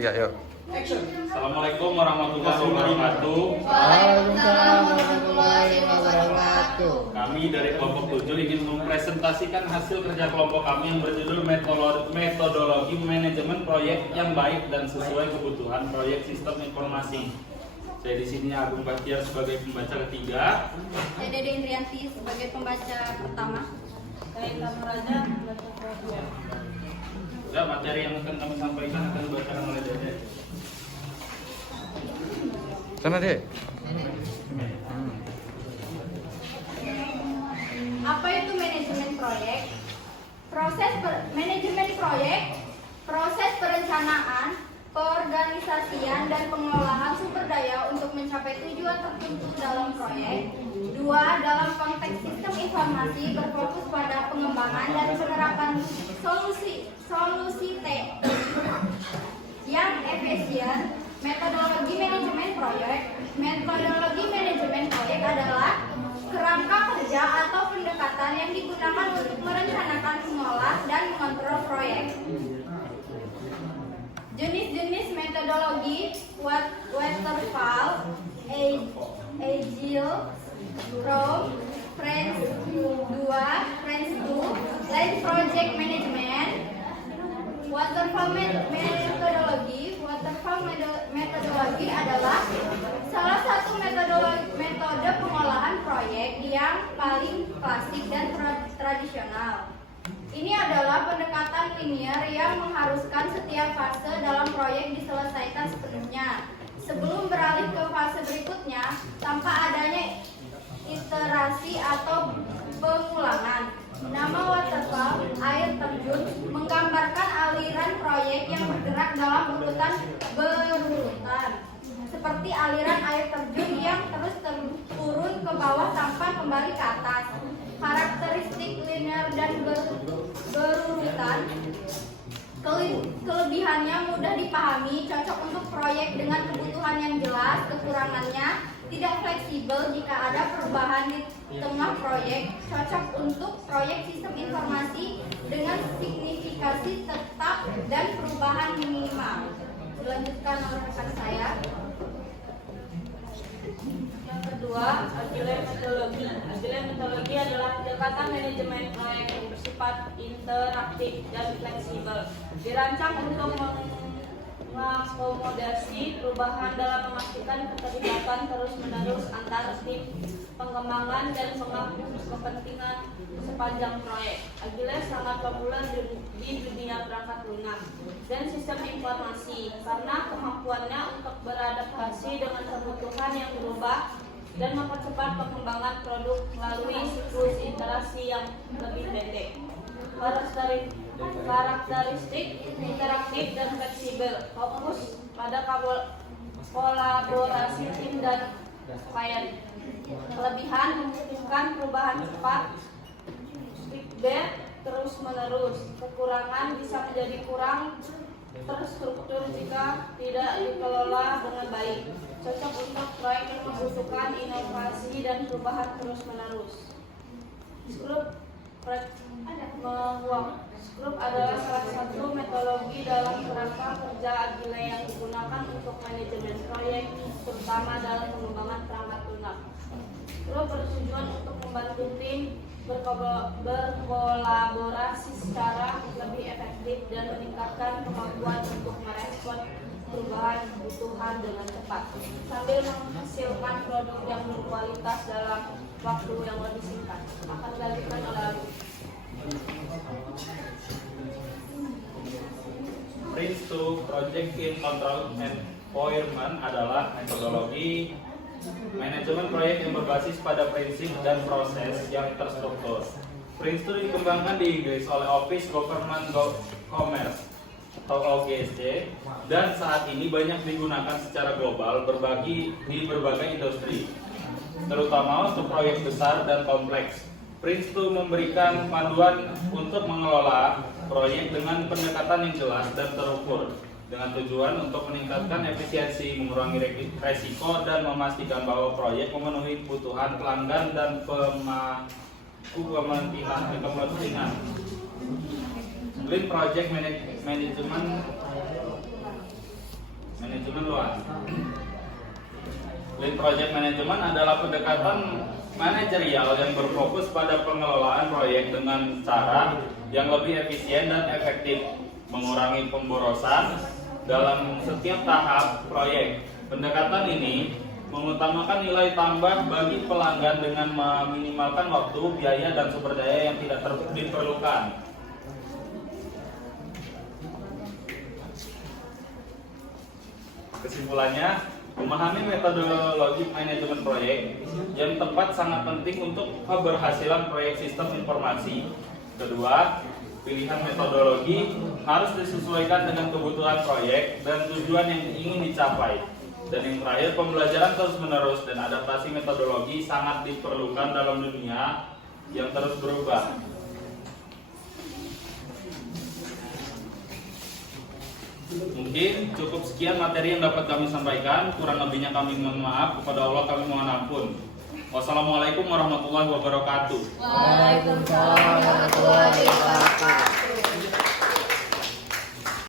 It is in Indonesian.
Ya, yuk. Assalamualaikum warahmatullahi wabarakatuh. Waalaikumsalam warahmatullahi wabarakatuh. Kami dari kelompok 7 ingin mempresentasikan hasil kerja kelompok kami yang berjudul metodologi manajemen proyek yang baik dan sesuai kebutuhan proyek sistem informasi. Saya di sini Agung Bahtiar sebagai pembaca ketiga. Saya Dede Indrianti sebagai pembaca pertama. Saya Tama Raja, pembaca kedua. Sudah, materi yang akan kami sampaikan akan dibacakan oleh Dede. Sana, Dek. Apa itu manajemen proyek? Manajemen proyek, proses perencanaan, keorganisasian dan pengelolaan sumber daya untuk mencapai tujuan tertentu dalam proyek. 2. Dalam konteks sistem informasi berfokus pada pengembangan dan penerapan solusi T yang efisien. Metodologi manajemen proyek. Metodologi manajemen proyek adalah kerangka kerja atau pendekatan yang digunakan untuk merencanakan, mengolah, dan mengontrol proyek. Jenis-jenis metodologi: waterfall, agile, scrum, Prince 2, Prince 2, Lean Project Management. Waterfall metodologi adalah salah satu metode pengolahan proyek yang paling klasik dan tradisional. Ini adalah pendekatan linear yang mengharuskan setiap fase dalam proyek diselesaikan sepenuhnya sebelum beralih ke fase berikutnya tanpa adanya iterasi atau pengulangan. Nama waterfall, air terjun, menggambarkan aliran proyek yang bergerak dalam urutan berurutan, seperti aliran air terjun yang terus turun ke bawah tanpa kembali ke atas. Karakteristik linear dan berurutan, kelebihannya mudah dipahami, cocok untuk proyek dengan kebutuhan yang jelas. Kekurangannya tidak fleksibel jika ada perubahan di tengah proyek, cocok untuk proyek sistem informasi dengan signifikasi tetap dan perubahan minimal. Dilanjutkan oleh rekan saya. Yang kedua, agile metodologi. Agile metodologi adalah pendekatan manajemen proyek yang bersifat interaktif dan fleksibel, dirancang untuk mengakomodasi perubahan dalam memastikan keterlibatan terus-menerus antar tim pengembangan dan pemangku kepentingan sepanjang proyek. Agile sangat populer di dunia perangkat lunak dan sistem informasi karena kemampuannya untuk beradaptasi dengan kebutuhan yang berubah dan mempercepat pengembangan produk melalui siklus iterasi yang lebih pendek. Karakteristik interaktif dan fleksibel, fokus pada kolaborasi tim dan klien. Kelebihan memungkinkan perubahan cepat, feedback terus menerus. Kekurangan bisa menjadi kurang terstruktur jika tidak dikelola dengan baik. Cocok untuk proyek yang membutuhkan inovasi dan perubahan terus menerus. Scrum adalah salah satu metodologi dalam kerangka kerja agile yang digunakan untuk manajemen proyek, terutama dalam pengembangan perangkat lunak. Scrum bertujuan untuk membantu tim berkolaborasi secara lebih efektif dan meningkatkan kemampuan untuk merespon perubahan kebutuhan dengan cepat, sambil menghasilkan produk yang berkualitas dalam waktu yang lebih singkat. Akan dilanjutkan oleh Agung. Prince 2 Project in Control Environment adalah metodologi manajemen proyek yang berbasis pada prinsip dan proses yang terstruktur. Prince 2 dikembangkan di Inggris oleh Office Government Commerce atau OGSC dan saat ini banyak digunakan secara global di berbagai industri, terutama untuk proyek besar dan kompleks. Prince 2 memberikan panduan untuk mengelola proyek dengan pendekatan yang jelas dan terukur, dengan tujuan untuk meningkatkan efisiensi, mengurangi resiko, dan memastikan bahwa proyek memenuhi kebutuhan pelanggan dan kepentingan. Lean Project Management manajemen luas. Lean project management adalah pendekatan manajerial yang berfokus pada pengelolaan proyek dengan cara yang lebih efisien dan efektif, mengurangi pemborosan dalam setiap tahap proyek. Pendekatan ini mengutamakan nilai tambah bagi pelanggan dengan meminimalkan waktu, biaya, dan sumber daya yang tidak diperlukan. Kesimpulannya, memahami metodologi manajemen proyek yang tepat sangat penting untuk keberhasilan proyek sistem informasi. Kedua, pilihan metodologi harus disesuaikan dengan kebutuhan proyek dan tujuan yang ingin dicapai. Dan yang terakhir, pembelajaran terus-menerus dan adaptasi metodologi sangat diperlukan dalam dunia yang terus berubah. Mungkin cukup sekian materi yang dapat kami sampaikan. Kurang lebihnya kami mohon maaf. Kepada Allah kami mohon ampun. Wassalamualaikum warahmatullahi wabarakatuh. Waalaikumsalam warahmatullahi